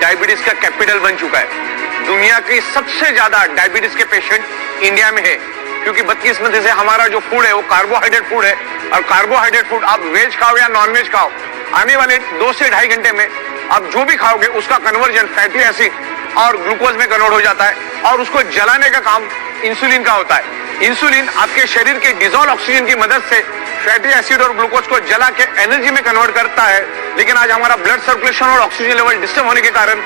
Diabetes का capital बन चुका है। दुनिया के सबसे ज्यादा डायबिटीज के पेशेंट इंडिया में है, क्योंकि बदकिस्मती से हमारा जो फूड है वो कार्बोहाइड्रेट फूड है, और कार्बोहाइड्रेट फूड आप वेज खाओ या नॉन वेज खाओ, आने वाले 2 से 2.5 घंटे में आप जो भी खाओगे उसका कन्वर्जन फैटी एसिड और ग्लूकोज में कन्वर्ट हो जाता है, और उसको जलाने का काम इंसुलिन का होता है। इंसुलिन आपके शरीर के डिजोल्व ऑक्सीजन की मदद से फैटी एसिड और ग्लूकोज को जला के एनर्जी में कन्वर्ट करता है, लेकिन आज हमारा ब्लड सर्कुलेशन और ऑक्सीजन लेवल डिस्टर्ब होने के कारण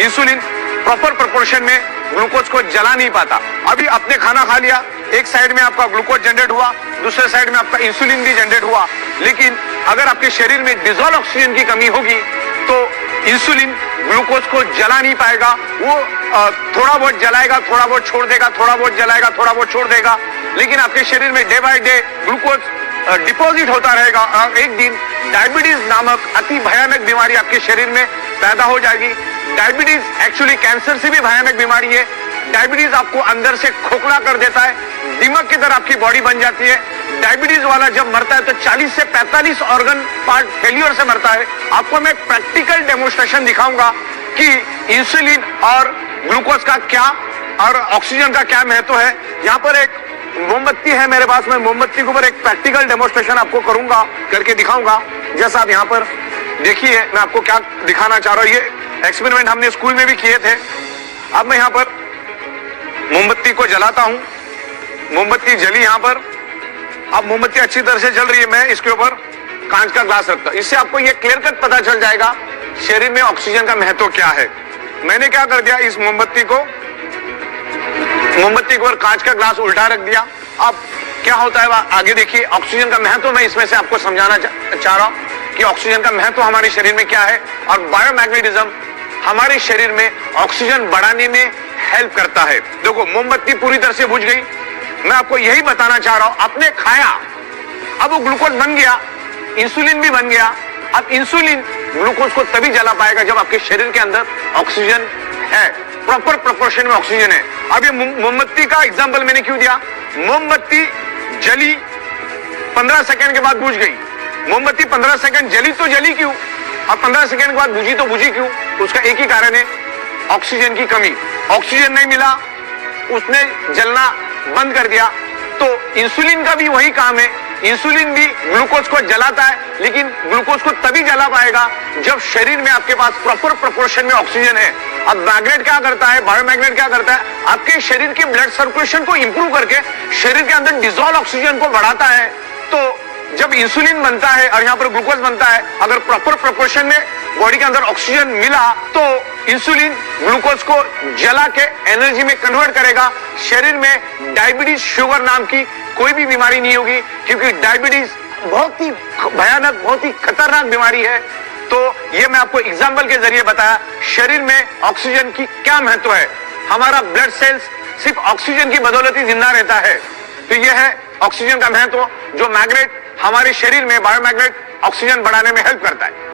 इंसुलिन प्रॉपर प्रोपोर्शन में ग्लूकोज को जला नहीं पाता। अभी आपने खाना खा लिया, एक साइड में आपका ग्लूकोज जनरेट हुआ, दूसरे साइड में आपका इंसुलिन भी जनरेट हुआ, लेकिन अगर आपके शरीर में डिजोल्व ऑक्सीजन की कमी होगी तो इंसुलिन ग्लूकोज को जला नहीं पाएगा। वो थोड़ा बहुत जलाएगा, थोड़ा बहुत छोड़ देगा, थोड़ा बहुत जलाएगा, थोड़ा बहुत छोड़ देगा, लेकिन आपके शरीर में day by day glucose deposit होता रहेगा, और एक दिन डायबिटीज नामक अति भयानक बीमारी आपके शरीर में पैदा हो जाएगी। डायबिटीज एक्चुअली कैंसर से भी भयानक बीमारी है। डायबिटीज आपको अंदर से खोखला कर देता है, दिमाग की तरह आपकी बॉडी बन जाती है। डायबिटीज वाला जब मरता है तो 40 से 45 ऑर्गन पार्ट फेल्यूर से मरता है। आपको मैं प्रैक्टिकल डेमोन्स्ट्रेशन दिखाऊंगा कि इंसुलिन और ग्लूकोज का क्या और ऑक्सीजन का क्या महत्व है। यहाँ पर एक मोमबत्ती है मेरे पास, मैं मोमबत्ती के ऊपर एक प्रैक्टिकल डेमोन्स्ट्रेशन आपको करूंगा, करके दिखाऊंगा। जैसा आप यहाँ पर देखिए, मैं आपको क्या दिखाना चाह रहा हूँ। ये एक्सपेरिमेंट हमने स्कूल में भी किए थे। अब मैं यहाँ पर मोमबत्ती को जलाता हूं, मोमबत्ती जली यहाँ पर। अब मोमबत्ती अच्छी तरह से जल रही है, मैं इसके ऊपर कांच का ग्लास रखता हूं। इससे आपको ये क्लियर कट पता चल जाएगा शरीर में ऑक्सीजन का महत्व क्या है। मैंने क्या कर दिया, इस मोमबत्ती के ऊपर कांच का ग्लास उल्टा रख दिया। अब क्या होता है आगे देखिए। ऑक्सीजन का महत्व मैं इसमें से आपको समझाना चाह रहा हूं कि ऑक्सीजन का महत्व हमारे शरीर में क्या है, और बायोमैग्नेटिज्म हमारे शरीर में ऑक्सीजन बढ़ाने में हेल्प करता है। देखो, मोमबत्ती पूरी तरह से बुझ गई। मैं आपको यही बताना चाह रहा हूं, आपने खाया, अब वो ग्लूकोज बन गया, इंसुलिन भी बन गया। अब इंसुलिन ग्लूकोज को तभी जला पाएगा जब आपके शरीर के अंदर ऑक्सीजन है, प्रॉपर प्रोपोर्शन में ऑक्सीजन है। अब ये मोमबत्ती का एग्जांपल मैंने क्यों दिया, मोमबत्ती जली 15 सेकंड के बाद बुझ गई। मोमबत्ती 15 सेकंड जली तो जली क्यों, और 15 सेकंड के बाद बुझी तो बुझी क्यों? उसका एक ही कारण है, ऑक्सीजन की कमी। ऑक्सीजन नहीं मिला, उसने जलना बंद कर दिया। तो इंसुलिन का भी वही काम है, इंसुलिन भी ग्लूकोज को जलाता है, लेकिन ग्लूकोज को तभी जला पाएगा जब शरीर में आपके पास प्रॉपर प्रोपोर्शन में ऑक्सीजन है। अब मैग्नेट क्या करता है, बायोमैग्नेट क्या करता है, आपके शरीर के ब्लड सर्कुलेशन को इंप्रूव करके शरीर के अंदर डिसॉल्व ऑक्सीजन को बढ़ाता है। तो जब इंसुलिन बनता है और यहाँ पर ग्लूकोज बनता है, अगर प्रॉपर प्रोपोर्शन में बॉडी के अंदर ऑक्सीजन मिला तो इंसुलिन ग्लूकोज को जला के एनर्जी में कन्वर्ट करेगा। शरीर में डायबिटीज शुगर नाम की कोई भी बीमारी नहीं होगी, क्योंकि डायबिटीज बहुत ही भयानक, बहुत ही खतरनाक बीमारी है। तो ये मैं आपको एग्जाम्पल के जरिए बताया शरीर में ऑक्सीजन की क्या महत्व है। हमारा ब्लड सेल्स सिर्फ ऑक्सीजन की बदौलत ही जिंदा रहता है। तो यह है ऑक्सीजन का महत्व, जो मैग्नेट हमारे शरीर में बायोमैग्नेट ऑक्सीजन बढ़ाने में हेल्प करता है।